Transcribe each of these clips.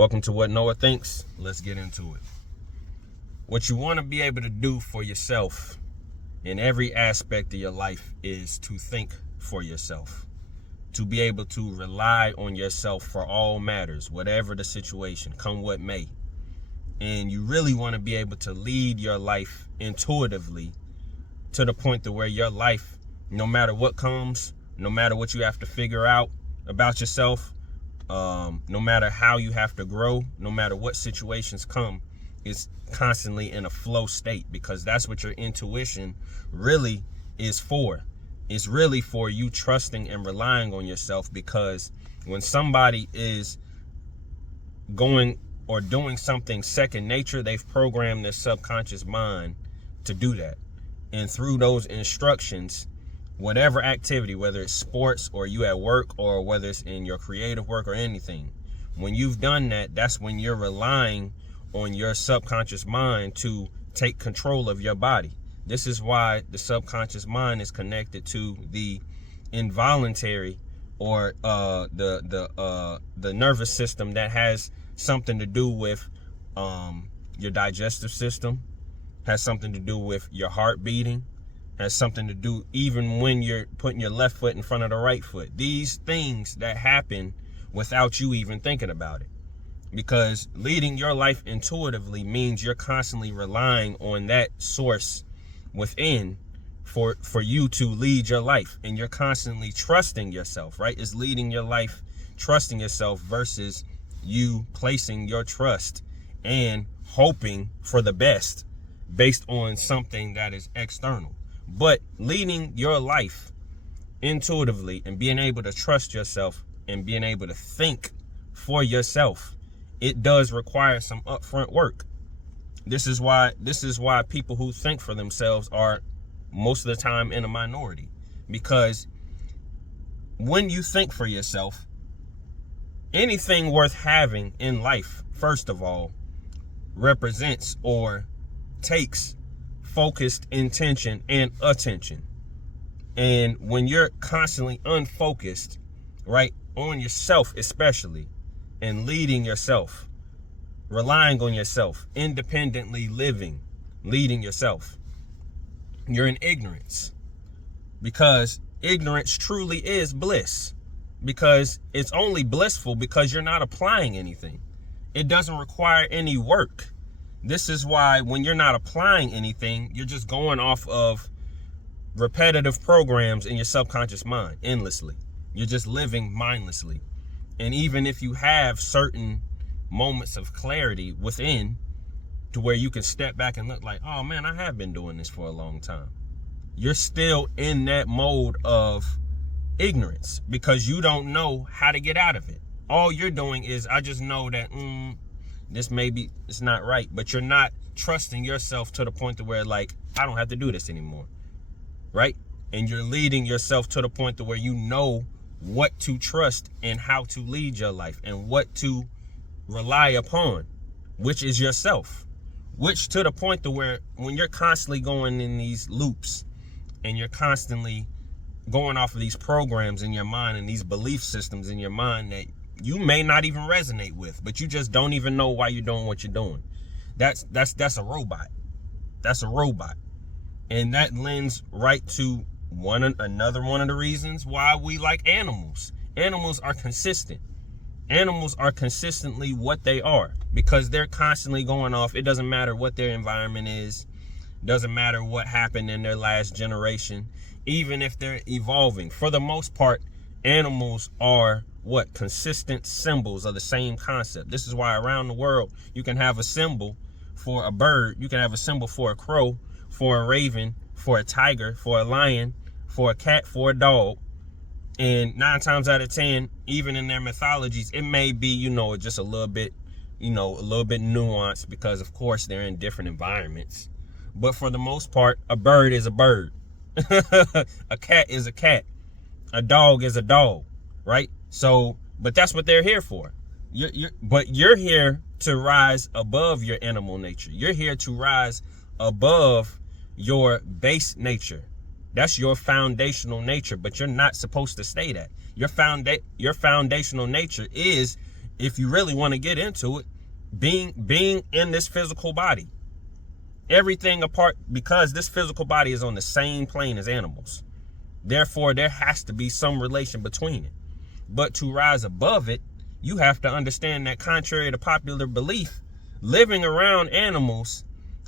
Welcome to What Noah Thinks. Let's get into it. What you want to be able to do for yourself in every aspect of your life is to think for yourself. To be able to rely on yourself for all matters, whatever the situation, come what may. And you really want to be able to lead your life intuitively to the point to where your life, no matter what comes, no matter what you have to figure out about yourself, no matter how you have to grow, no matter what situations come, is constantly in a flow state, because that's what your intuition really is for. It's really for you trusting and relying on yourself, because when somebody is going or doing something second nature, they've programmed their subconscious mind to do that. And through those instructions, whatever activity, whether it's sports or you at work or whether it's in your creative work or anything, when you've done that, that's when you're relying on your subconscious mind to take control of your body. This is why the subconscious mind is connected to the involuntary or the nervous system that has something to do with your digestive system, has something to do with your heart beating, has something to do even when you're putting your left foot in front of the right foot. These things that happen without you even thinking about it. Because leading your life intuitively means you're constantly relying on that source within for you to lead your life. And you're constantly trusting yourself, right? It's leading your life, trusting yourself versus you placing your trust and hoping for the best based on something that is external. But leading your life intuitively and being able to trust yourself and being able to think for yourself, it does require some upfront work. This is why people who think for themselves are most of the time in a minority. Because when you think for yourself, anything worth having in life, first of all, represents or takes focused intention and attention. And when you're constantly unfocused, right, on yourself especially, and leading yourself, relying on yourself, independently living, leading yourself, you're in ignorance. Because ignorance truly is bliss. Because it's only blissful because you're not applying anything. It doesn't require any work. This is why when you're not applying anything, you're just going off of repetitive programs in your subconscious mind endlessly. You're just living mindlessly. And even if you have certain moments of clarity within to where you can step back and look like, oh man, I have been doing this for a long time, you're still in that mode of ignorance because you don't know how to get out of it. All you're doing is, I just know that it's not right, but you're not trusting yourself to the point to where, like, I don't have to do this anymore, right? And you're leading yourself to the point to where you know what to trust and how to lead your life and what to rely upon, which is yourself. Which to the point to where when you're constantly going in these loops and you're constantly going off of these programs in your mind and these belief systems in your mind that you may not even resonate with, but you just don't even know why you're doing what you're doing. That's a robot. That's a robot. And that lends right to another one of the reasons why we like animals. Animals are consistent. Animals are consistently what they are because they're constantly going off. It doesn't matter what their environment is. Doesn't matter what happened in their last generation. Even if they're evolving. For the most part, animals are what? Consistent symbols of the same concept. This is why around the world you can have a symbol for a bird, you can have a symbol for a crow, for a raven, for a tiger, for a lion, for a cat, for a dog. And 9 times out of 10, even in their mythologies, it may be, just a little bit nuanced because of course they're in different environments. But for the most part, a bird is a bird. A cat is a cat. A dog is a dog, right? So, but that's what they're here for. You're here to rise above your animal nature. You're here to rise above your base nature. That's your foundational nature, but you're not supposed to stay that. Your foundational nature is if you really want to get into it, being in this physical body. Everything apart, because this physical body is on the same plane as animals. Therefore, there has to be some relation between it. But to rise above it, you have to understand that, contrary to popular belief, living around animals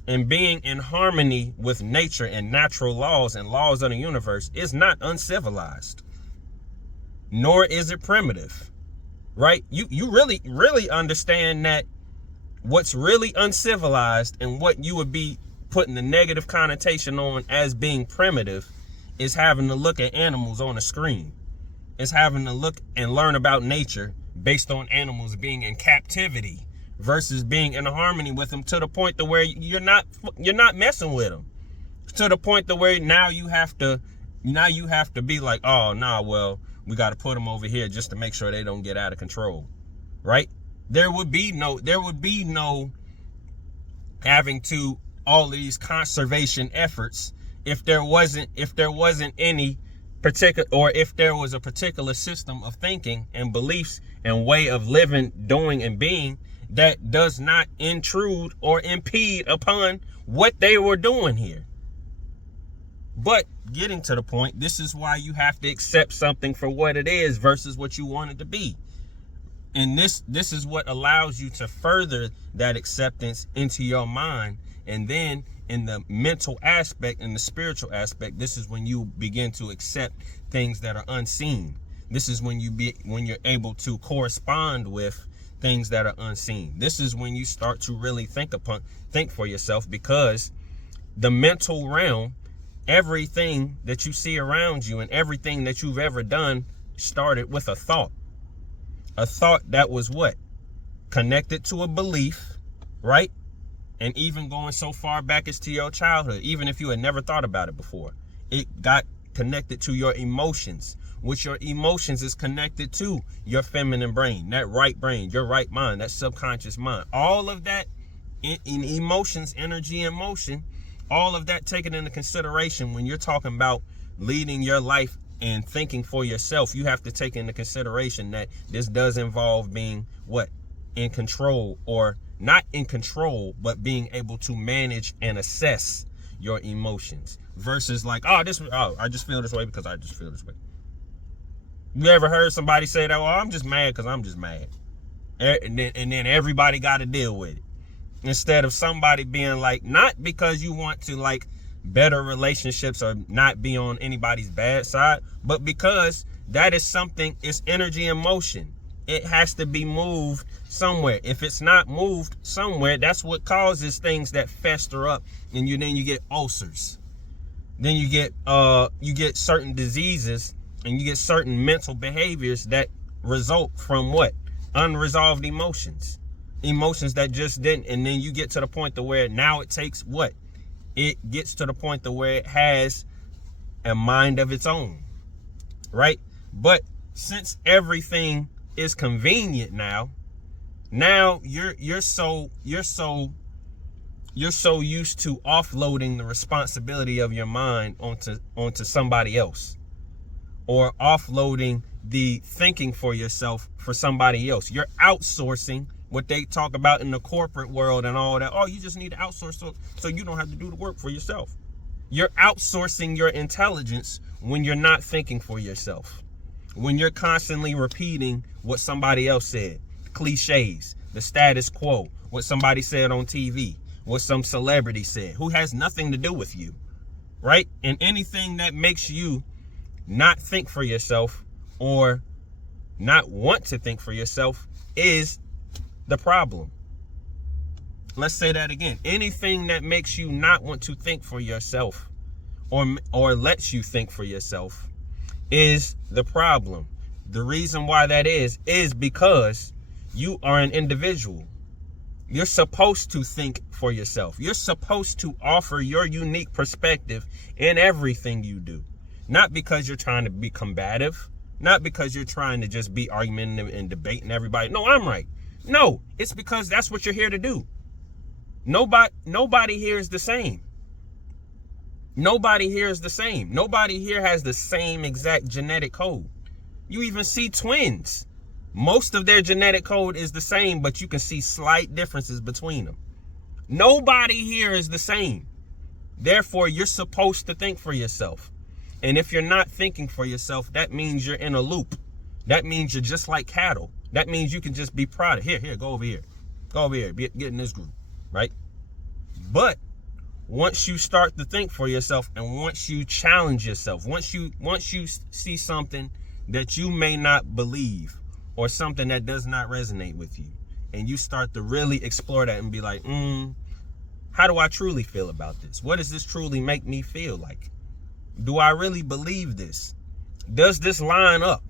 and being in harmony with nature and natural laws and laws of the universe is not uncivilized, nor is it primitive, right? You really understand that what's really uncivilized and what you would be putting the negative connotation on as being primitive is having to look at animals on a screen. It's having to look and learn about nature based on animals being in captivity versus being in harmony with them, to the point to where you're not messing with them, to the point to where now you have to be like, oh nah, well, we got to put them over here just to make sure they don't get out of control, right? There would be no having to all of these conservation efforts if there wasn't any particular, or if there was a particular system of thinking and beliefs and way of living, doing, and being that does not intrude or impede upon what they were doing here. But getting to the point, this is why you have to accept something for what it is versus what you want it to be. And this is what allows you to further that acceptance into your mind. And then in the mental aspect and the spiritual aspect, this is when you begin to accept things that are unseen. This is when you're able to correspond with things that are unseen. This is when you start to really think for yourself, because the mental realm, everything that you see around you and everything that you've ever done started with a thought. A thought that was what? Connected to a belief, right? And even going so far back as to your childhood, even if you had never thought about it before, it got connected to your emotions, which your emotions is connected to your feminine brain, that right brain, your right mind, that subconscious mind. All of that in emotions, energy and motion, all of that taken into consideration when you're talking about leading your life and thinking for yourself. You have to take into consideration that this does involve being what? In control, or not in control, but being able to manage and assess your emotions versus like, I just feel this way because I just feel this way. You ever heard somebody say that? Well, I'm just mad because I'm just mad. And then everybody got to deal with it. Instead of somebody being like, not because you want to like better relationships or not be on anybody's bad side, but because that is something, it's energy and motion. It has to be moved somewhere. If it's not moved somewhere, that's what causes things that fester up, and then you get ulcers. Then you get certain diseases, and you get certain mental behaviors that result from what? Unresolved emotions. Emotions that just didn't, and then you get to the point to where now it takes what? It gets to the point to where it has a mind of its own, right? But since everything is convenient now you're so used to offloading the responsibility of your mind onto somebody else, or offloading the thinking for yourself for somebody else. You're outsourcing what they talk about in the corporate world and all that. Oh, you just need to outsource so you don't have to do the work for yourself. You're outsourcing your intelligence when you're not thinking for yourself. When you're constantly repeating what somebody else said, cliches, the status quo, what somebody said on TV, what some celebrity said, who has nothing to do with you, right? And anything that makes you not think for yourself or not want to think for yourself is the problem. Let's say that again. Anything that makes you not want to think for yourself or lets you think for yourself is the problem. The reason why that is because you are an individual. You're supposed to think for yourself. You're supposed to offer your unique perspective in everything you do. Not because you're trying to be combative, not because you're trying to just be argumentative and debating everybody. No, I'm right. No, it's because that's what you're here to do. Nobody here is the same. Nobody here is the same. Nobody here has the same exact genetic code. You even see twins Most of their genetic code is the same, but you can see slight differences between them. Nobody here is the same. Therefore, you're supposed to think for yourself. And if you're not thinking for yourself, that means you're in a loop. That means you're just like cattle. That means you can just be proud of, here, go over here. Go over here, get in this group, right? But once you start to think for yourself, and once you challenge yourself, once you see something that you may not believe, or something that does not resonate with you, and you start to really explore that and be like, how do I truly feel about this? What does this truly make me feel like? Do I really believe this? Does this line up?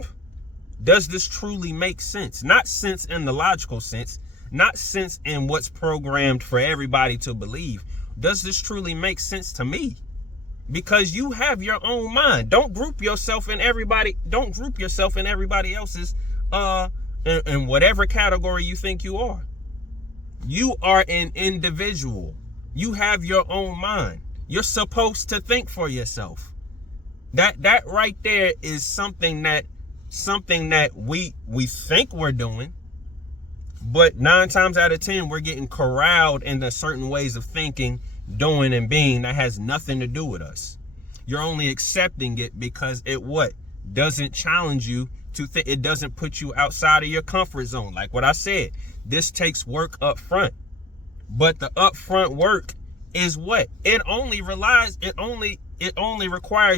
Does this truly make sense? Not sense in the logical sense, not sense in what's programmed for everybody to believe. Does this truly make sense to me? Because you have your own mind. Don't group yourself in everybody else's in whatever category you think you are. You are an individual. You have your own mind. You're supposed to think for yourself. That right there is something that we think we're doing, but 9 times out of 10 we're getting corralled into certain ways of thinking, doing, and being that has nothing to do with us. You're only accepting it because it doesn't challenge you to think. It doesn't put you outside of your comfort zone. Like what I said, this takes work up front, but the upfront work is what? It only requires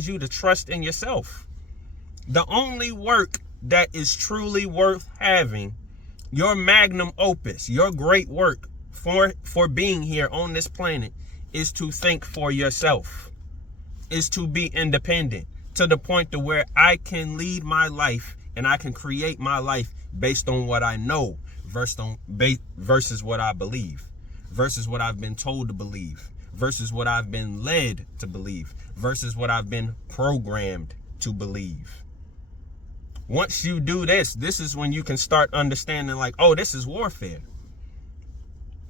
you to trust in yourself. The only work that is truly worth having, your magnum opus, your great work for being here on this planet, is to think for yourself, is to be independent to the point to where I can lead my life and I can create my life based on what I know versus what I believe, versus what I've been told to believe, versus what I've been led to believe, versus what I've been programmed to believe. Once you do this is when you can start understanding, like, oh, this is warfare.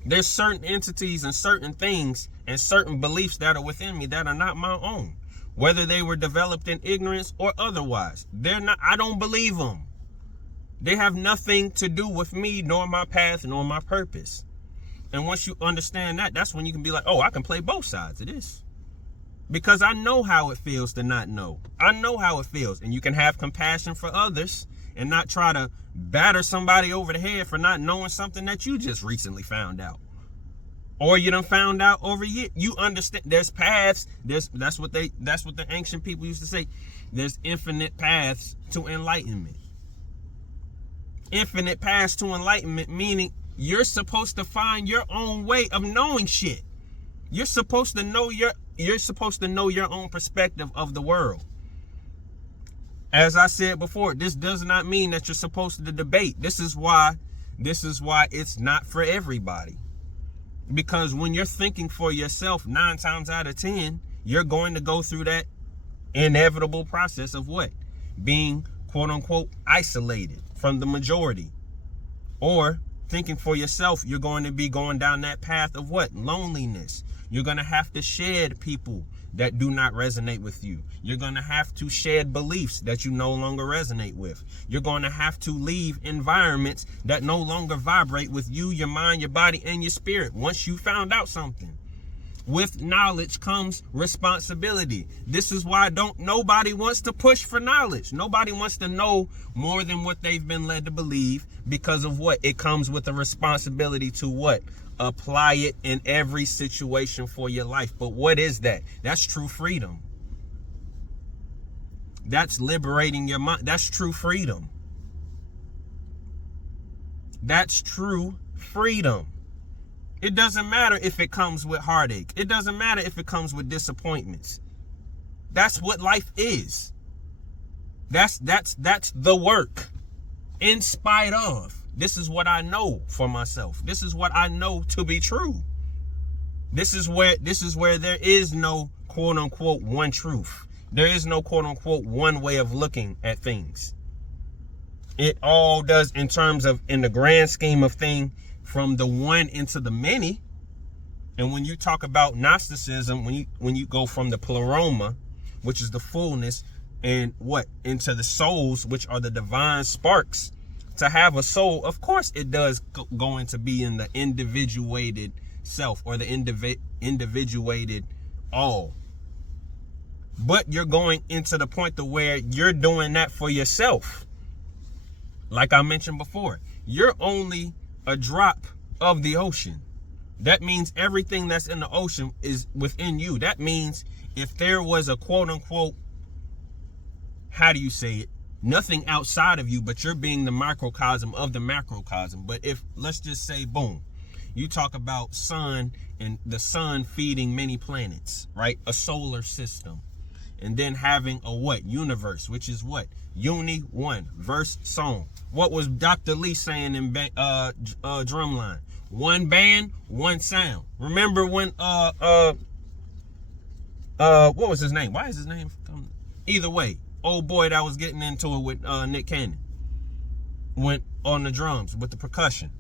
There's certain entities and certain things and certain beliefs that are within me that are not my own, whether they were developed in ignorance or otherwise. I don't believe them. They have nothing to do with me, nor my path, nor my purpose. And once you understand that, that's when you can be like, oh, I can play both sides of this. Because I know how it feels to not know. I know how it feels. And you can have compassion for others and not try to batter somebody over the head for not knowing something that you just recently found out. Or you done found out over years. You understand there's paths. That's what the ancient people used to say. There's infinite paths to enlightenment. Infinite paths to enlightenment, meaning you're supposed to find your own way of knowing shit. You're supposed to know your own perspective of the world. As I said before, this does not mean that you're supposed to debate. This is why it's not for everybody. Because when you're thinking for yourself, 9 times out of 10, you're going to go through that inevitable process of what? Being, quote unquote, isolated from the majority. Or thinking for yourself, you're going to be going down that path of what? Loneliness. You're going to have to shed people that do not resonate with you. You're going to have to shed beliefs that you no longer resonate with. You're going to have to leave environments that no longer vibrate with you, your mind, your body, and your spirit. Once you found out something. With knowledge comes responsibility. This is why nobody wants to push for knowledge. Nobody wants to know more than what they've been led to believe, because of what? It comes with a responsibility to what? Apply it in every situation for your life. But what is that? That's true freedom. That's liberating your mind. That's true freedom. That's true freedom. It doesn't matter if it comes with heartache. It doesn't matter if it comes with disappointments. That's what life is. That's the work. In spite of. This is what I know for myself. This is what I know to be true. This is where there is no quote unquote one truth. There is no quote unquote one way of looking at things. It all does in terms of, in the grand scheme of things, from the one into the many. And when you talk about Gnosticism, when you go from the pleroma, which is the fullness, and what? Into the souls, which are the divine sparks, to have a soul, of course it does going to be in the individuated self, or the individuated all. But you're going into the point to where you're doing that for yourself. Like I mentioned before, you're only a drop of the ocean. That means everything that's in the ocean is within you. That means if there was a quote unquote, how do you say it? Nothing outside of you, but you're being the microcosm of the macrocosm. But if, let's just say, boom, you talk about sun and the sun feeding many planets, right? A solar system. And then having a what? Universe, which is what? Uni, one, verse, song. What was Dr. Lee saying in Drumline? One band, one sound. Remember when what was his name? Why is his name coming? Either way, old boy that was getting into it with Nick Cannon went on the drums with the percussion.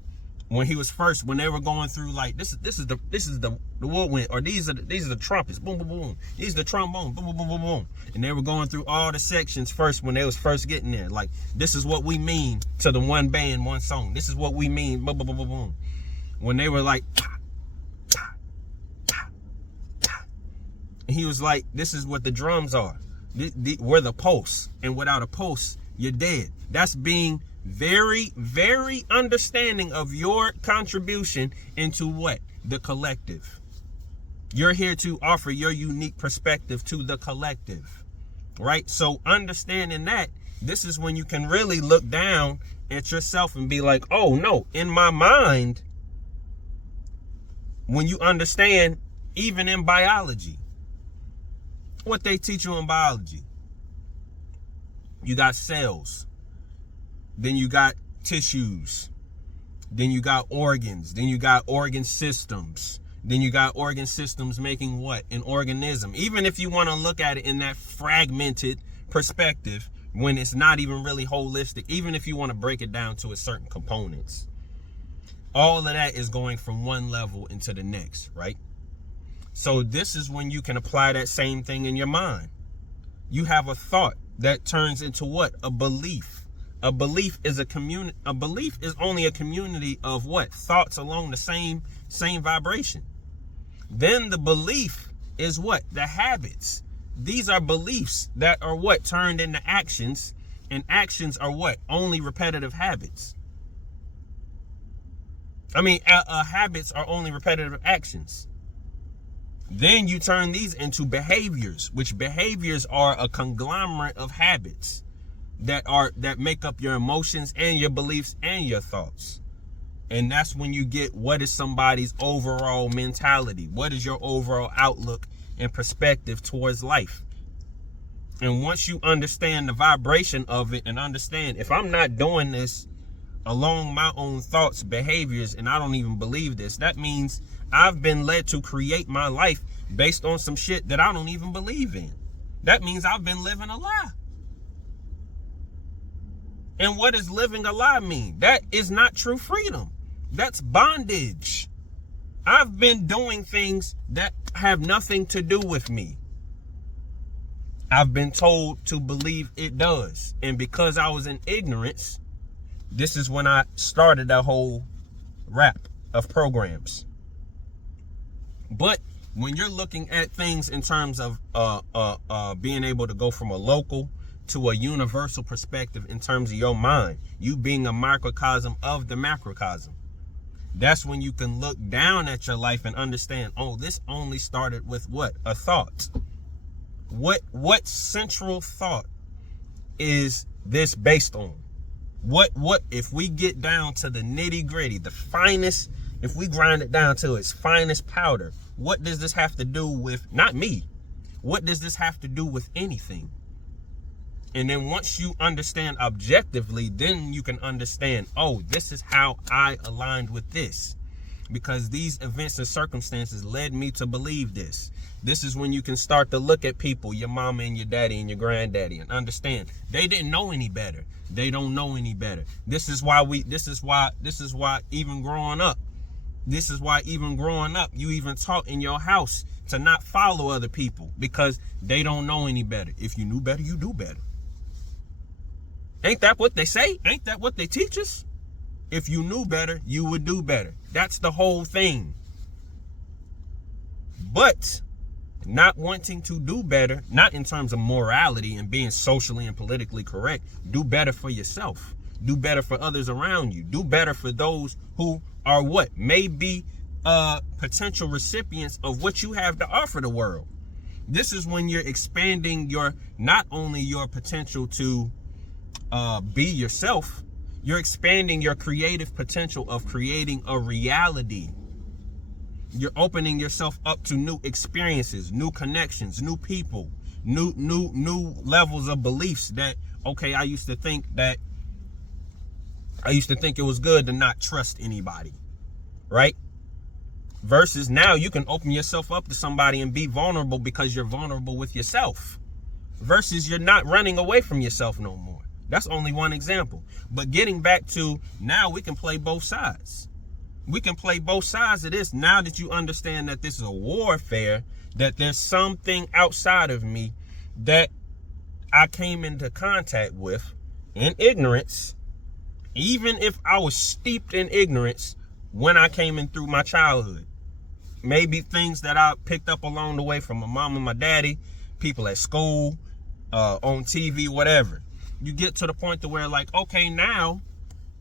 When he was first, when they were going through, like, this is the woodwind, or these are the trumpets, boom boom boom. These are the trombone, boom boom boom boom boom. And they were going through all the sections first when they was first getting there. Like, this is what we mean to the one band, one song. This is what we mean, boom boom boom boom boom. When they were like, and he was like, this is what the drums are. We're the pulse, and without a pulse, you're dead. That's being very, very understanding of your contribution into what? The collective. You're here to offer your unique perspective to the collective, right? So understanding that, this is when you can really look down at yourself and be like, oh no, in my mind, when you understand, even in biology, what they teach you in biology, you got cells, then you got tissues, then you got organs, then you got organ systems, then you got organ systems making what? An organism. Even if you want to look at it in that fragmented perspective, when it's not even really holistic, even if you want to break it down to a certain components, all of that is going from one level into the next, right? So this is when you can apply that same thing in your mind. You have a thought that turns into what? A belief. A belief is a community. A belief is only a community of what? Thoughts along the same vibration. Then the belief is what? The habits. These are beliefs that are what? Turned into actions, and actions are what? Only repetitive habits. I mean, habits are only repetitive actions. Then you turn these into behaviors, which behaviors are a conglomerate of habits that make up your emotions and your beliefs and your thoughts. And that's when you get, what is somebody's overall mentality? What is your overall outlook and perspective towards life? And once you understand the vibration of it, and understand, if I'm not doing this along my own thoughts, behaviors, and I don't even believe this, that means I've been led to create my life based on some shit that I don't even believe in. That means I've been living a lie. And what does living a lie mean? That is not true freedom. That's bondage. I've been doing things that have nothing to do with me. I've been told to believe it does. And because I was in ignorance, this is when I started that whole rap of programs. But when you're looking at things in terms of being able to go from a local to a universal perspective in terms of your mind, you being a microcosm of the macrocosm, that's when you can look down at your life and understand, oh, this only started with what? A thought. What central thought is this based on? What if we get down to the nitty gritty, the finest, if we grind it down to its finest powder, what does this have to do with, not me, what does this have to do with anything? And then once you understand objectively, then you can understand, oh, this is how I aligned with this, because these events and circumstances led me to believe this. This is when you can start to look at people, your mama and your daddy and your granddaddy, and understand they didn't know any better. They don't know any better. This is why even growing up, you even taught in your house to not follow other people, because they don't know any better. If you knew better, you do better. Ain't that what they say? Ain't that what they teach us? If you knew better, you would do better. That's the whole thing. But not wanting to do better, not in terms of morality and being socially and politically correct, do better for yourself. Do better for others around you. Do better for those who are what? May be potential recipients of what you have to offer the world. This is when you're expanding not only your potential to be yourself, you're expanding your creative potential of creating a reality. You're opening yourself up to new experiences, new connections, new people, new levels of beliefs that, okay, I used to think it was good to not trust anybody, right? Versus now you can open yourself up to somebody and be vulnerable because you're vulnerable with yourself. Versus you're not running away from yourself no more. That's only one example. But getting back to now, we can play both sides. We can play both sides of this now that you understand that this is a warfare, that there's something outside of me that I came into contact with in ignorance, even if I was steeped in ignorance when I came in through my childhood. Maybe things that I picked up along the way from my mom and my daddy, people at school, on TV, whatever. You get to the point to where like, okay, now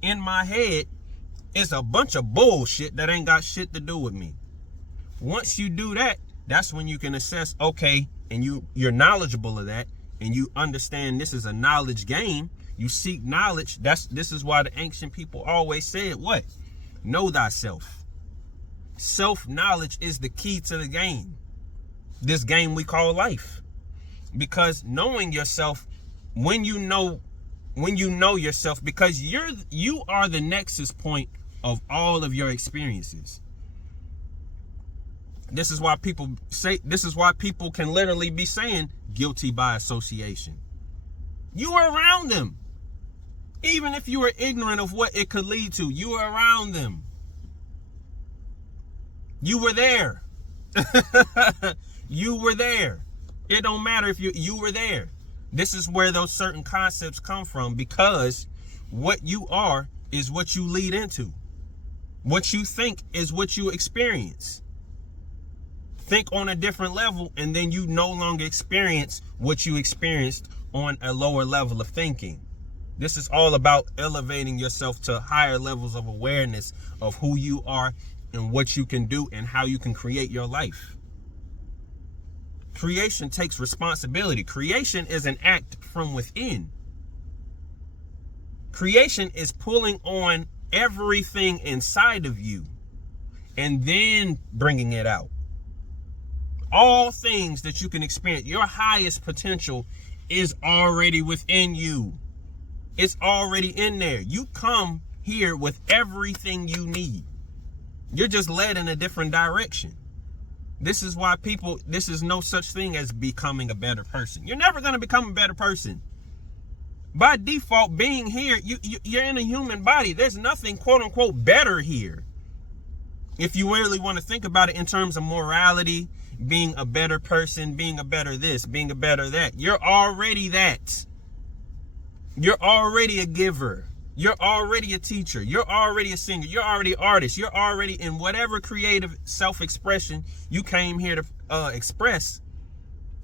in my head, it's a bunch of bullshit that ain't got shit to do with me. Once you do that, that's when you can assess, okay, and you're knowledgeable of that, and you understand this is a knowledge game. You seek knowledge. This is why the ancient people always said, what? Know thyself. Self-knowledge is the key to the game. This game we call life. Because knowing yourself, when you know yourself, because you are the nexus point of all of your experiences. This is why people can literally be saying guilty by association. You were around them. Even if you were ignorant of what it could lead to, you were around them. You were there. You were there. It don't matter if you were there. This is where those certain concepts come from, because what you are is what you lead into. What you think is what you experience. Think on a different level, and then you no longer experience what you experienced on a lower level of thinking. This is all about elevating yourself to higher levels of awareness of who you are and what you can do and how you can create your life. Creation takes responsibility. Creation is an act from within. Creation is pulling on everything inside of you and then bringing it out. All things that you can experience, your highest potential is already within you. It's already in there. You come here with everything you need. You're just led in a different direction. This is why this is no such thing as becoming a better person. You're never going to become a better person. By default, being here, you're in a human body. There's nothing, quote unquote, better here. If you really want to think about it in terms of morality, being a better person, being a better this, being a better that, you're already that. You're already a giver. You're already a teacher. You're already a singer. You're already an artist. You're already in whatever creative self-expression you came here to express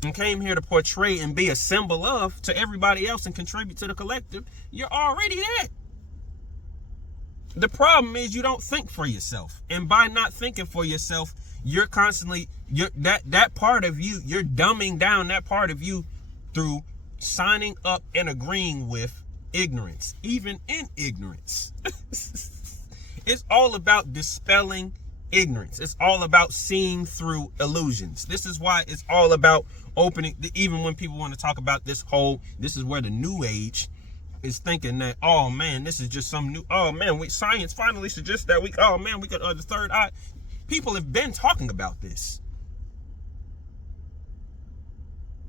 and came here to portray and be a symbol of to everybody else and contribute to the collective. You're already that. The problem is you don't think for yourself. And by not thinking for yourself, you're constantly, that part of you, you're dumbing down that part of you through signing up and agreeing with ignorance, even in ignorance. It's all about dispelling ignorance. It's all about seeing through illusions. This is why it's all about opening, even when people want to talk about this is where the new age is thinking that, oh man, this is just some new, oh man, science finally suggests that we could, the third eye. People have been talking about this.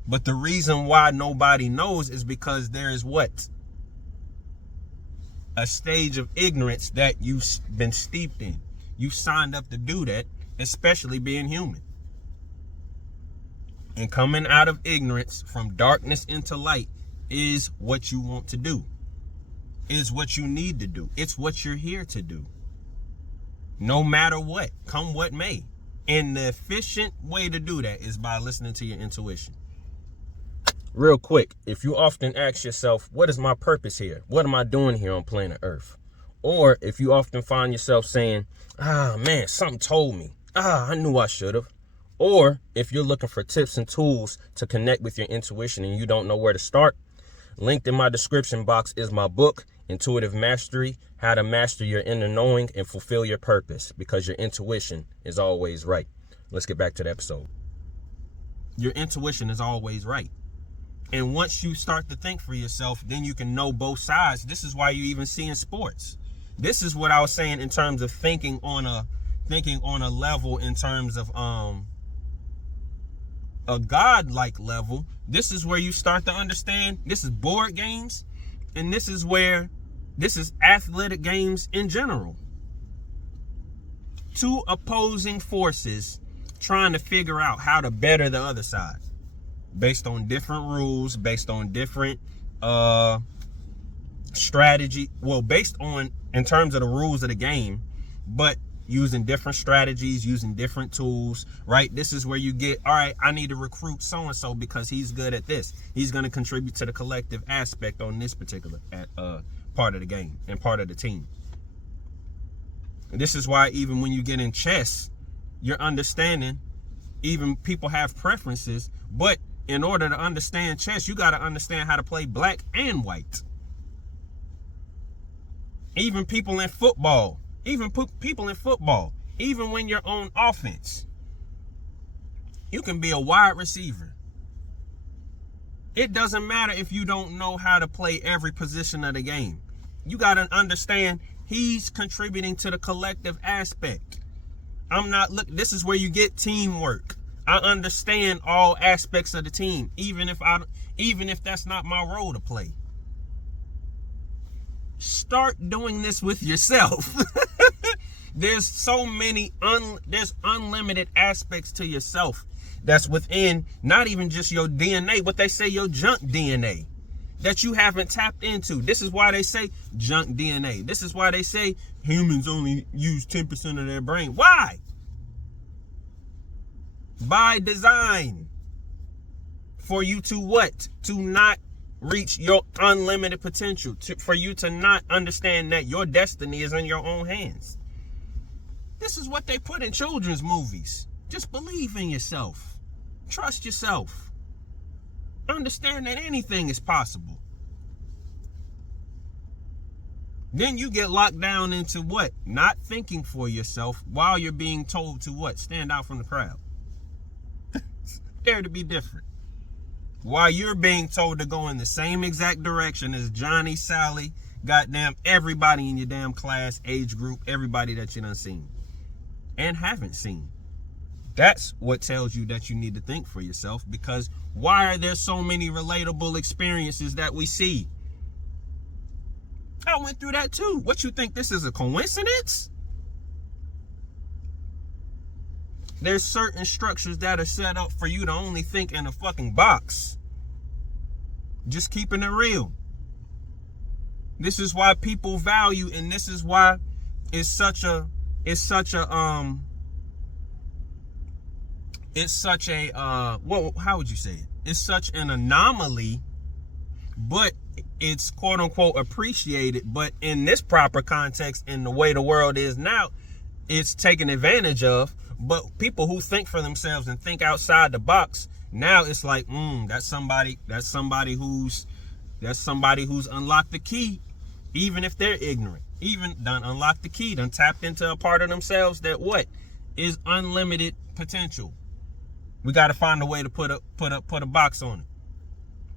But the reason why nobody knows is because there is what? A stage of ignorance that you've been steeped in. You signed up to do that, especially being human. And coming out of ignorance from darkness into light is what you want to do. is what you need to do. It's what you're here to do. No matter what, come what may. And the efficient way to do that is by listening to your intuition. Real quick, if you often ask yourself, what is my purpose here? What am I doing here on planet Earth? Or if you often find yourself saying, man, something told me. I knew I should have. Or if you're looking for tips and tools to connect with your intuition and you don't know where to start, linked in my description box is my book, Intuitive Mastery, How to Master Your Inner Knowing and Fulfill Your Purpose, because your intuition is always right. Let's get back to the episode. Your intuition is always right. And once you start to think for yourself, then you can know both sides. This is why you even see in sports. This is what I was saying in terms of thinking on a level, in terms of a godlike level. This is where you start to understand. This is board games, and this is athletic games in general. Two opposing forces trying to figure out how to better the other side, based on different rules, based on different strategy. Well, based on in terms of the rules of the game, but using different strategies, using different tools, right? This is where you get, all right, I need to recruit so-and-so because he's good at this. He's going to contribute to the collective aspect on this particular part of the game and part of the team. This is why even when you get in chess, you're understanding, even people have preferences, but in order to understand chess, you got to understand how to play black and white. Even people in football, even when you're on offense, you can be a wide receiver. It doesn't matter if you don't know how to play every position of the game. You got to understand he's contributing to the collective aspect. This is where you get teamwork. I understand all aspects of the team, even if that's not my role to play. Start doing this with yourself. There's so many, there's unlimited aspects to yourself that's within not even just your DNA, but they say your junk DNA that you haven't tapped into. This is why they say junk DNA. This is why they say humans only use 10% of their brain. Why? By design. For you to what? To not reach your unlimited potential. For you to not understand that your destiny is in your own hands. This is what they put in children's movies. Just believe in yourself. Trust yourself. Understand that anything is possible. Then you get locked down into what? Not thinking for yourself while you're being told to what? Stand out from the crowd. Dare to be different. While you're being told to go in the same exact direction as Johnny, Sally, goddamn everybody in your damn class, age group, everybody that you done seen and haven't seen. That's what tells you that you need to think for yourself, because why are there so many relatable experiences that we see? I went through that too. What, you think this is a coincidence? There's certain structures that are set up for you to only think in a fucking box. Just keeping it real. This is why people value, and this is why it's such a how would you say it? It's such an anomaly, but it's quote unquote appreciated. But in this proper context, in the way the world is now, it's taken advantage of. But people who think for themselves and think outside the box, now it's like, that's somebody who's unlocked the key, even if they're ignorant. Even done unlocked the key, done tapped into a part of themselves that what is unlimited potential. We got to find a way to put a box on it,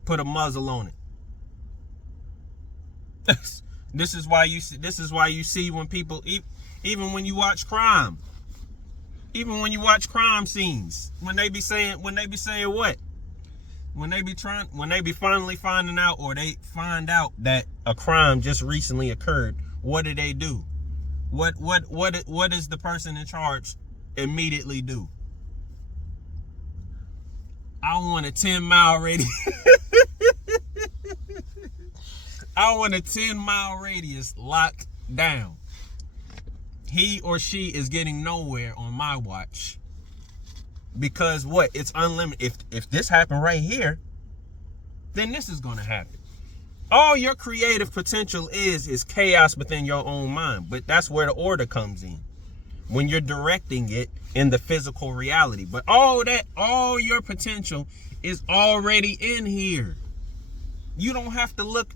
put a muzzle on it. This is why you see when people, even when you watch crime. Even when you watch crime scenes, when they be saying what? When they be finally finding out, or they find out that a crime just recently occurred, what do they do? What does the person in charge immediately do? I want a 10-mile radius. I want a 10-mile radius locked down. He or she is getting nowhere on my watch. Because what? It's unlimited. If this happened right here, then this is going to happen. All your creative potential is chaos within your own mind. But that's where the order comes in. When you're directing it in the physical reality. But all your potential is already in here. You don't have to look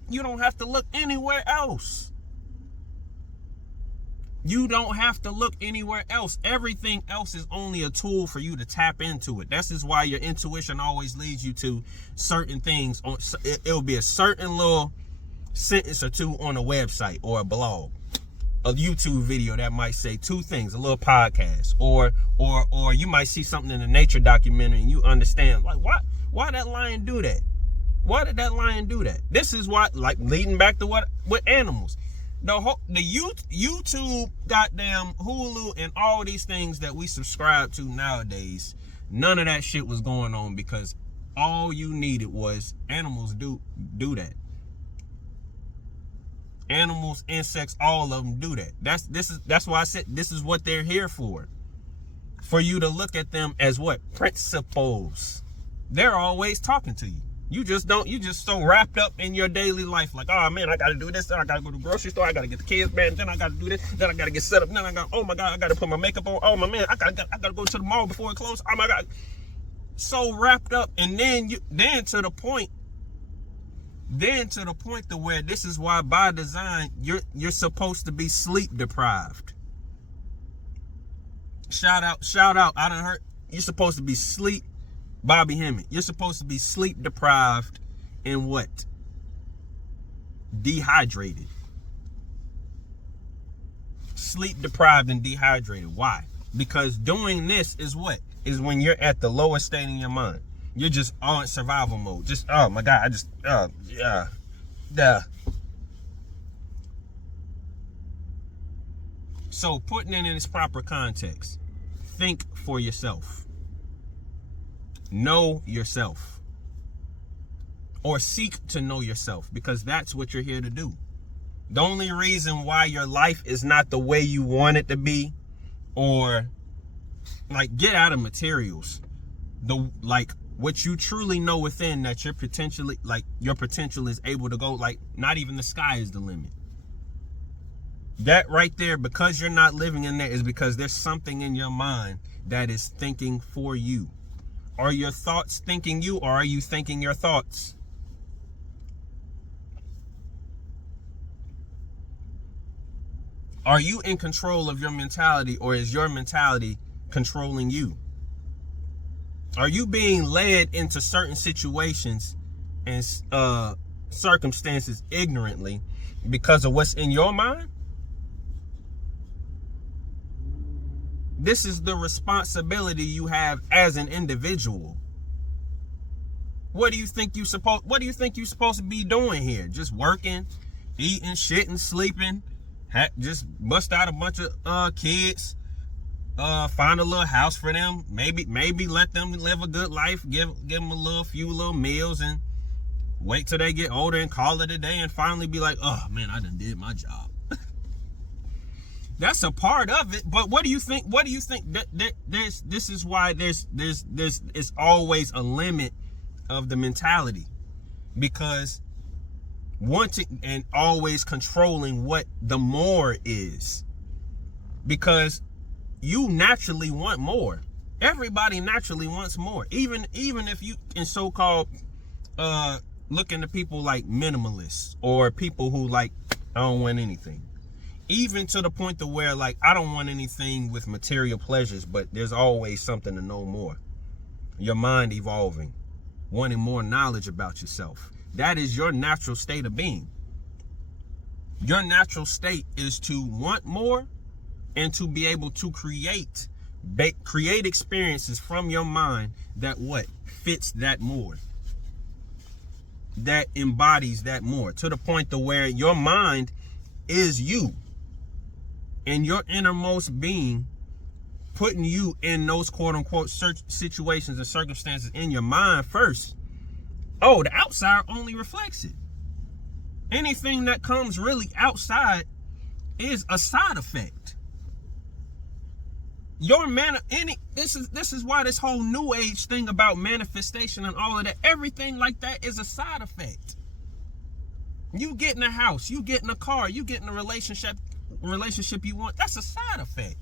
anywhere else. You don't have to look anywhere else. Everything else is only a tool for you to tap into it. That's just why your intuition always leads you to certain things. It'll be a certain little sentence or two on a website or a blog, a YouTube video that might say two things, a little podcast, or you might see something in a nature documentary and you understand, like, why that lion do that? Why did that lion do that? This is why, like, leading back to what with animals. The YouTube, goddamn Hulu, and all these things that we subscribe to nowadays, none of that shit was going on because all you needed was animals do that. Animals, insects, all of them do that. That's why I said this is what they're here for. For you to look at them as what? Principles. They're always talking to you. You just so wrapped up in your daily life, like, oh man, I gotta do this, then I gotta go to the grocery store, I gotta get the kids bed, then I gotta do this, then I gotta get set up, then oh my god, I gotta put my makeup on, oh my man, I gotta go to the mall before it closes, oh my god. So wrapped up, and then to the point to where this is why by design you're supposed to be sleep deprived. Shout out, I done heard you're supposed to be Bobby Hemming, you're supposed to be sleep deprived and what? Dehydrated. Sleep deprived and dehydrated. Why? Because doing this is what? Is when you're at the lowest state in your mind. You're just on survival mode. Just, oh my God, So putting it in its proper context, think for yourself. Know yourself, or seek to know yourself, because that's what you're here to do. The only reason why your life is not the way you want it to be, or like, get out of materials, what you truly know within, that your potential is able to go, like, not even the sky is the limit. That right there, because you're not living in there, is because there's something in your mind that is thinking for you. Are your thoughts thinking you, or are you thinking your thoughts? Are you in control of your mentality, or is your mentality controlling you? Are you being led into certain situations and circumstances ignorantly because of what's in your mind? This is the responsibility you have as an individual. What do you think you're supposed to be doing here? Just working, eating, shitting, sleeping, just bust out a bunch of kids, find a little house for them, maybe let them live a good life, give them a few little meals, and wait till they get older and call it a day and finally be like, oh man, I done did my job. That's a part of it, but what do you think? This is why there's always a limit of the mentality, because wanting and always controlling what the more is, because you naturally want more. Everybody naturally wants more, even if you in so-called look into people like minimalists, or people who like, I don't want anything. Even to the point to where, like, I don't want anything with material pleasures, but there's always something to know more. Your mind evolving, wanting more knowledge about yourself. That is your natural state of being. Your natural state is to want more and to be able to create experiences from your mind that what? Fits that more. That embodies that more, to the point to where your mind is you. And your innermost being putting you in those quote-unquote situations and circumstances in your mind first. Oh, the outside only reflects it. Anything that comes really outside is a side effect. This is why this whole new age thing about manifestation and all of that, everything like that is a side effect. You get in a house, you get in a car, you get in a relationship you want, that's a side effect.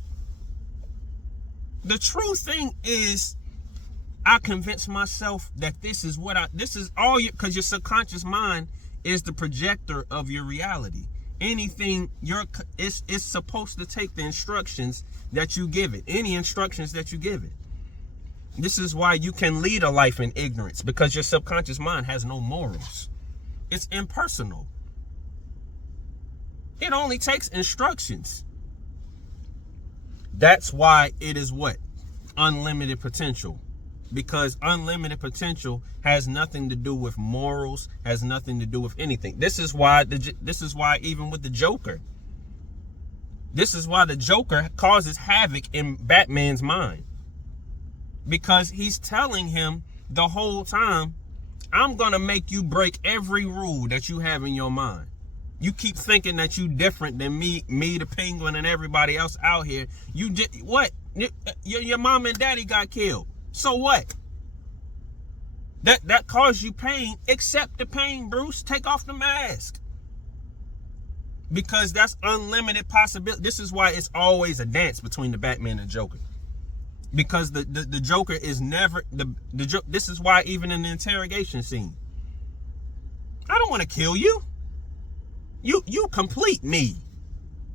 The true thing is, I convince myself that this is all you, because your subconscious mind is the projector of your reality. Anything it's supposed to take the instructions that you give it, any instructions that you give it. This is why you can lead a life in ignorance, because your subconscious mind has no morals. It's impersonal. It only takes instructions. That's why it is what? Unlimited potential. Because unlimited potential has nothing to do with morals, has nothing to do with anything. This is why even with the Joker, this is why the Joker causes havoc in Batman's mind. Because he's telling him the whole time, I'm gonna make you break every rule that you have in your mind. You keep thinking that you different than me, the Penguin, and everybody else out here. You just what? Your mom and daddy got killed. So what? That caused you pain. Accept the pain, Bruce. Take off the mask. Because that's unlimited possibility. This is why it's always a dance between the Batman and Joker. Because the Joker is never this is why even in the interrogation scene, I don't want to kill you. You complete me.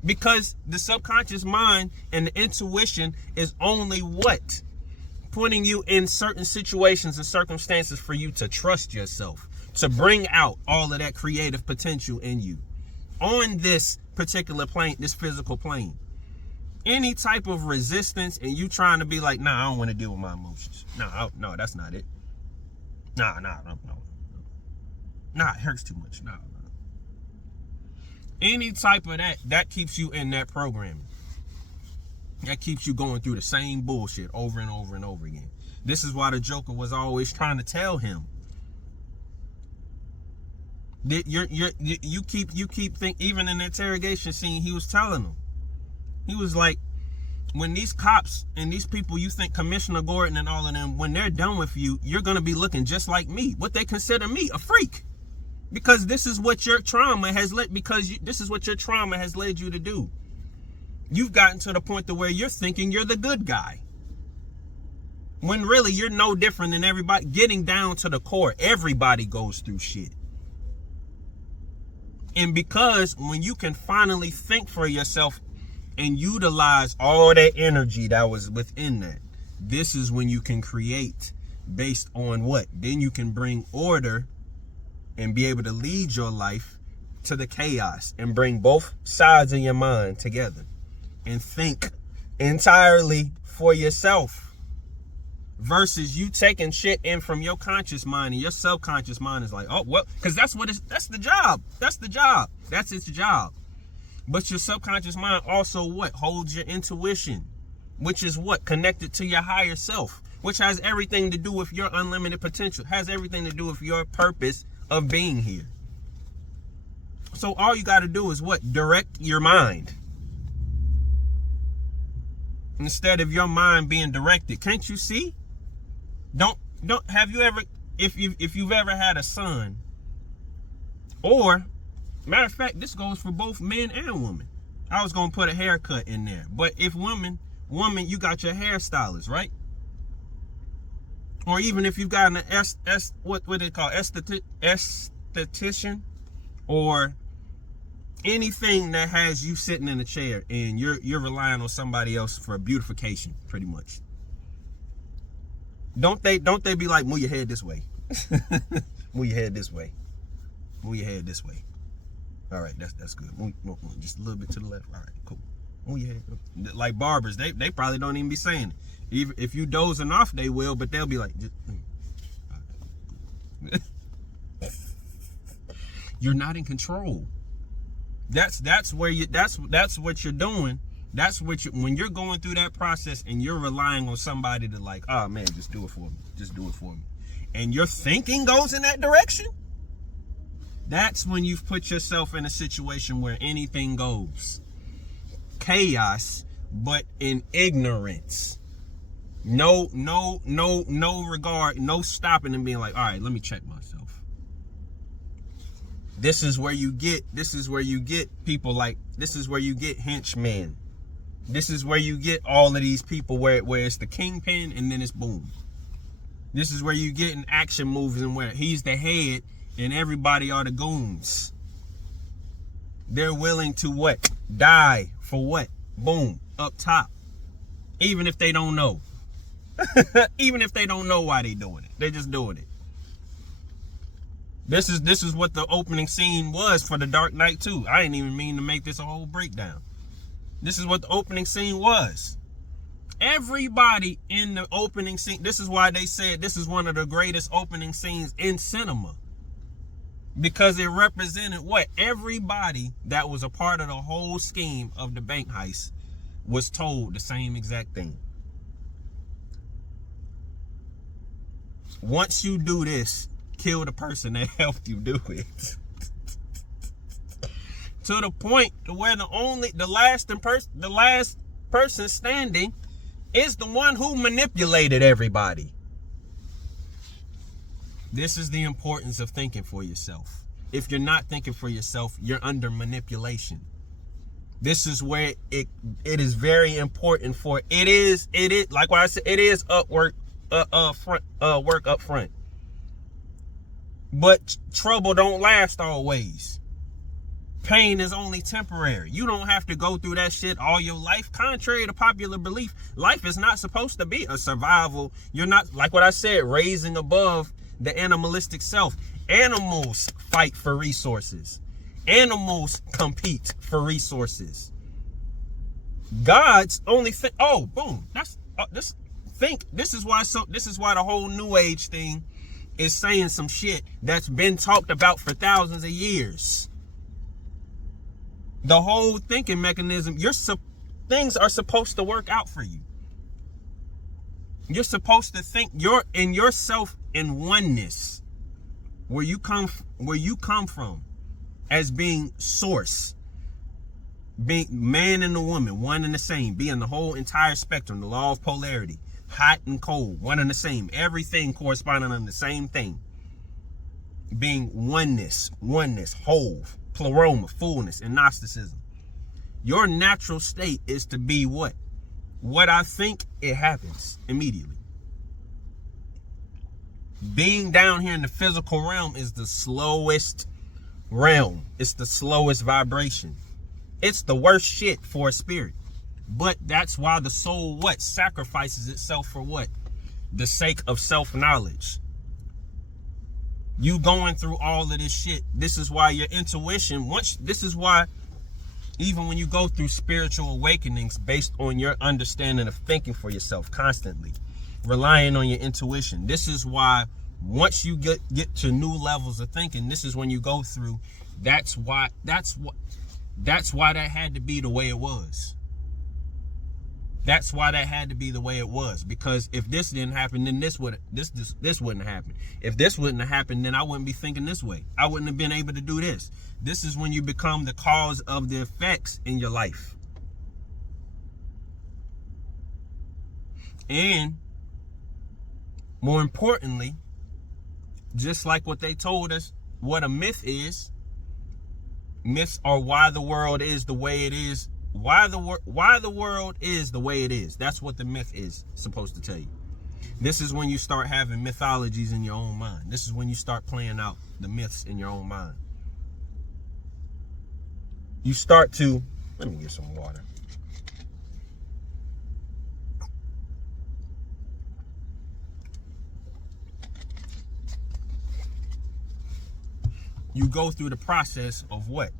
Because the subconscious mind and the intuition is only what? Putting you in certain situations and circumstances for you to trust yourself, to bring out all of that creative potential in you on this particular plane, this physical plane. Any type of resistance and you trying to be like, nah, I don't want to deal with my emotions. No, that's not it. No. Nah, it hurts too much. No. Any type of that keeps you in that programming. That keeps you going through the same bullshit over and over and over again. This is why the Joker was always trying to tell him that you keep think. Even in the interrogation scene, he was telling him, he was like, when these cops and these people you think Commissioner Gordon and all of them, when they're done with you, you're gonna be looking just like me. What they consider me, a freak, because this is what your trauma has led. This is what your trauma has led you to do. You've gotten to the point to where you're thinking you're the good guy. When really you're no different than everybody. Getting down to the core, everybody goes through shit. And because when you can finally think for yourself and utilize all that energy that was within that, this is when you can create based on what? Then you can bring order and be able to lead your life to the chaos and bring both sides of your mind together. And think entirely for yourself versus you taking shit in from your conscious mind and your subconscious mind is like, oh, well, because that's the job. That's its job. But your subconscious mind also what? Holds your intuition, which is what? Connected to your higher self, which has everything to do with your unlimited potential, has everything to do with your purpose of being here. So all you got to do is what? Direct your mind. Instead of your mind being directed. Can't you see? Don't have you ever, if you've ever had a son, or matter of fact, this goes for both men and women. I was gonna put a haircut in there, but if woman, you got your hairstylist, right? Or even if you've got an what they call esthetician, or anything that has you sitting in a chair and you're relying on somebody else for beautification, pretty much. Don't they be like, move your head this way. Move your head this way. Move your head this way. All right, that's good. Move just a little bit to the left. All right, cool. Move your head. Like barbers, they probably don't even be saying it. Even if you dozing off, they will, but they'll be like, you're not in control. That's what you're doing. That's what when you're going through that process and you're relying on somebody to like, oh man, just do it for me. Just do it for me. And your thinking goes in that direction. That's when you've put yourself in a situation where anything goes. Chaos, but in ignorance. No regard, no stopping and being like, all right, let me check myself. This is where you get people like, this is where you get henchmen. This is where you get all of these people where it's the kingpin and then it's boom. This is where you get in action movies and where he's the head and everybody are the goons. They're willing to what? Die for what? Boom, up top. Even if they don't know. Even if they don't know why they're doing it. They're just doing it. This is what the opening scene was for The Dark Knight 2. I didn't even mean to make this a whole breakdown. This is what the opening scene was. Everybody in the opening scene, this is why they said this is one of the greatest opening scenes in cinema. Because it represented what? Everybody that was a part of the whole scheme of the bank heist was told the same exact thing. Once you do this, kill the person that helped you do it. To the point to where the last person standing is the one who manipulated everybody. This is the importance of thinking for yourself. If you're not thinking for yourself, you're under manipulation. This is where it is very important for it is like what I said, it is work up front. But trouble don't last always. Pain is only temporary. You don't have to go through that shit all your life. Contrary to popular belief, life is not supposed to be a survival. You're not, like what I said, raising above the animalistic self. Animals fight for resources. Animals compete for resources. God's only thing. Oh, boom. This is why the whole New Age thing is saying some shit that's been talked about for thousands of years. The whole thinking mechanism, things are supposed to work out for you. You're supposed to think you're in yourself in oneness, where you come from, as being source, being man and the woman, one and the same, being the whole entire spectrum, the law of polarity, hot and cold, one and the same, everything corresponding on the same thing, being oneness, whole, pleroma, fullness, and Gnosticism. Your natural state is to be what? What I think, it happens immediately. Being down here in the physical realm is the slowest realm. It's the slowest vibration. It's the worst shit for a spirit. But that's why the soul what? Sacrifices itself for what? The sake of self-knowledge. You going through all of this shit. This is why your intuition, this is why even when you go through spiritual awakenings based on your understanding of thinking for yourself constantly, relying on your intuition. This is why once you get to new levels of thinking, this is when you go through. That's why that had to be the way it was. That's why that had to be the way it was. Because if this didn't happen, then this wouldn't happen. If this wouldn't have happened, then I wouldn't be thinking this way. I wouldn't have been able to do this. This is when you become the cause of the effects in your life. And more importantly, just like what they told us, what a myth is. Myths are why the world is the way it is. Why the world is the way it is. That's what the myth is supposed to tell you. This is when you start having mythologies in your own mind. This is when you start playing out the myths in your own mind. You start to, let me get some water. You go through the process of what?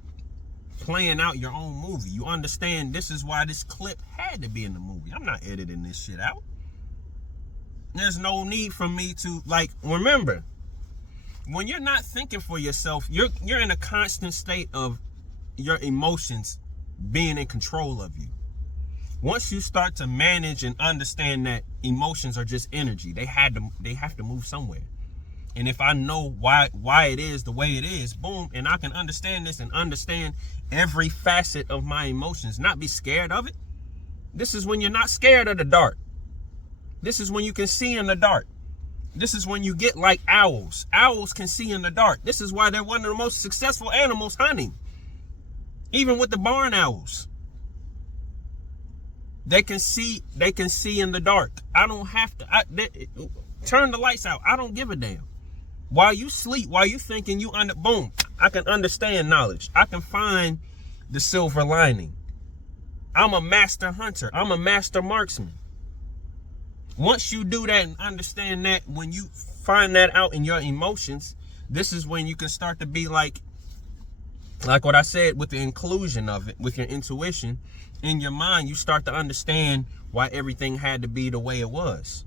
Playing out your own movie. You understand this is why this clip had to be in the movie. I'm not editing this shit out. There's no need for me to, remember, when you're not thinking for yourself, you're in a constant state of your emotions being in control of you. Once you start to manage and understand that emotions are just energy, they have to move somewhere. And if I know why it is the way it is, boom, and I can understand this and understand every facet of my emotions, not be scared of it. This is when you're not scared of the dark. This is when you can see in the dark. This is when you get like owls. Owls can see in the dark. This is why they're one of the most successful animals hunting. Even with the barn owls. They can see in the dark. I don't have to turn the lights out. I don't give a damn. While you sleep, while you thinking boom, I can understand knowledge. I can find the silver lining. I'm a master hunter. I'm a master marksman. Once you do that and understand that, when you find that out in your emotions, this is when you can start to be like what I said with the inclusion of it, with your intuition, in your mind, you start to understand why everything had to be the way it was.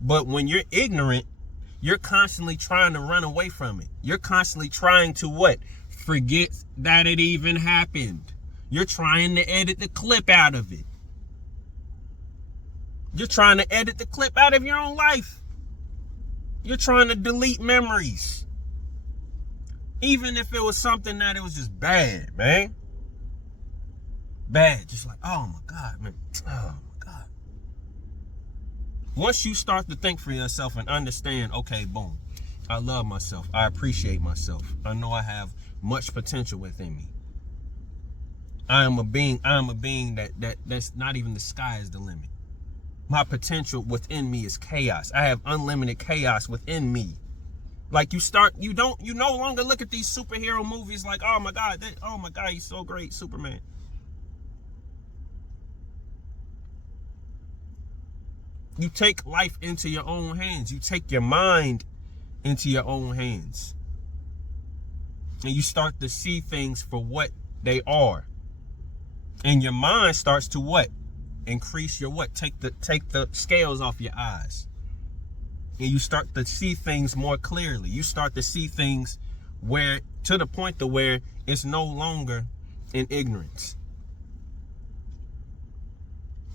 But when you're ignorant, you're constantly trying to run away from it. You're constantly trying to what? Forget that it even happened. You're trying to edit the clip out of it. You're trying to edit the clip out of your own life. You're trying to delete memories. Even if it was something that it was just bad, man. Bad. Just like, oh my God, man. Oh my God. Once you start to think for yourself and understand, okay, boom, I love myself. I appreciate myself. I know I have much potential within me. I am a being that's not even the sky is the limit. My potential within me is chaos. I have unlimited chaos within me. Like you no longer look at these superhero movies like, oh my God, he's so great, Superman. You take life into your own hands. You take your mind into your own hands. And you start to see things for what they are. And your mind starts to what? Increase your what? Take the scales off your eyes. And you start to see things more clearly. You start to see things to the point to where it's no longer in ignorance.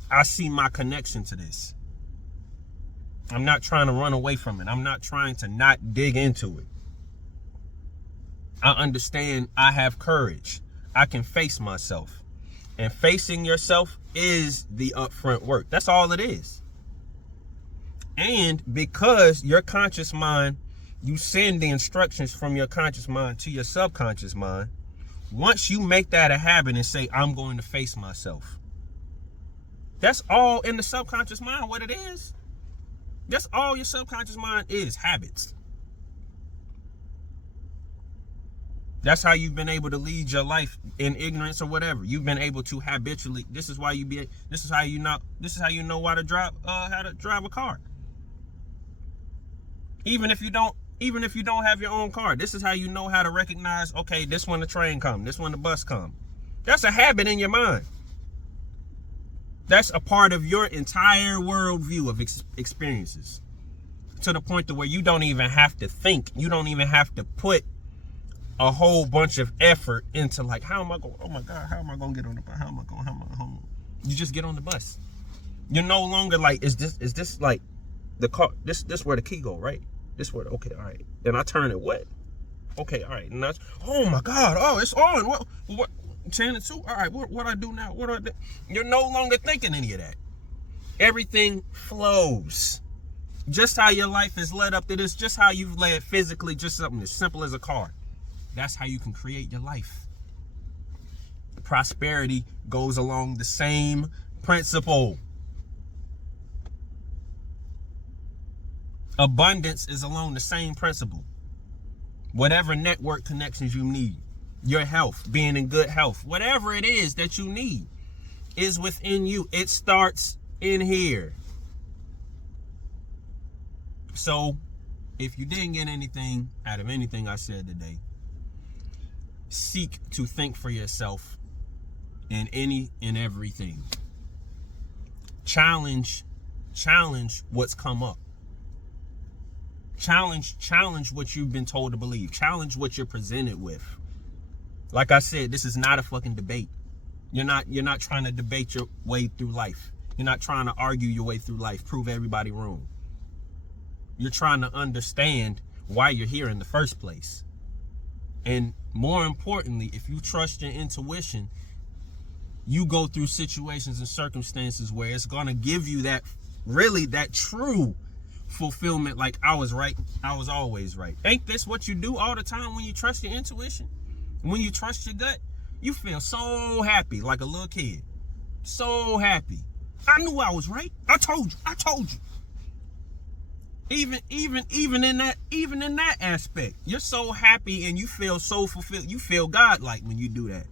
I see my connection to this. I'm not trying to run away from it. I'm not trying to not dig into it. I understand I have courage. I can face myself. And facing yourself is the upfront work. That's all it is. And because your conscious mind, you send the instructions from your conscious mind to your subconscious mind. Once you make that a habit and say, I'm going to face myself. That's all in the subconscious mind what it is. That's all your subconscious mind is, habits. That's how you've been able to lead your life in ignorance or whatever. You've been able to habitually. This is how you know how to drive a car. Even if you don't have your own car, this is how you know how to recognize, okay, this when the train come, this when the bus come. That's a habit in your mind. That's a part of your entire worldview of experiences. To the point to where you don't even have to think. You don't even have to put a whole bunch of effort into like, how am I going? Oh my God, how am I going to get on the bus? How am I going? You just get on the bus. You're no longer like, is this like the car? This where the key go, right? This where, okay, all right. Then I turn it what? Okay, all right. And that's, oh my God, oh, it's on. What? 10 and 2. All right, what I do now? What do I do? You're no longer thinking any of that. Everything flows. Just how your life is led up to this, just how you've led physically, just something as simple as a car. That's how you can create your life. Prosperity goes along the same principle. Abundance is along the same principle. Whatever network connections you need, your health, being in good health, whatever it is that you need is within you. It starts in here. So if you didn't get anything out of anything I said today, seek to think for yourself in any and everything. Challenge what's come up. Challenge what you've been told to believe. Challenge what you're presented with. Like I said, this is not a fucking debate. You're not trying to debate your way through life. You're not trying to argue your way through life, prove everybody wrong. You're trying to understand why you're here in the first place. And more importantly, if you trust your intuition, you go through situations and circumstances where it's going to give you that true fulfillment. Like, I was right, I was always right. Ain't this what you do all the time when you trust your intuition? When you trust your gut, you feel so happy, like a little kid. So happy. I knew I was right. I told you. Even in that aspect, you're so happy and you feel so fulfilled. You feel godlike when you do that.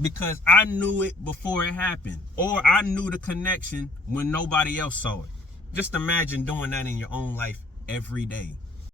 Because I knew it before it happened. Or I knew the connection when nobody else saw it. Just imagine doing that in your own life every day.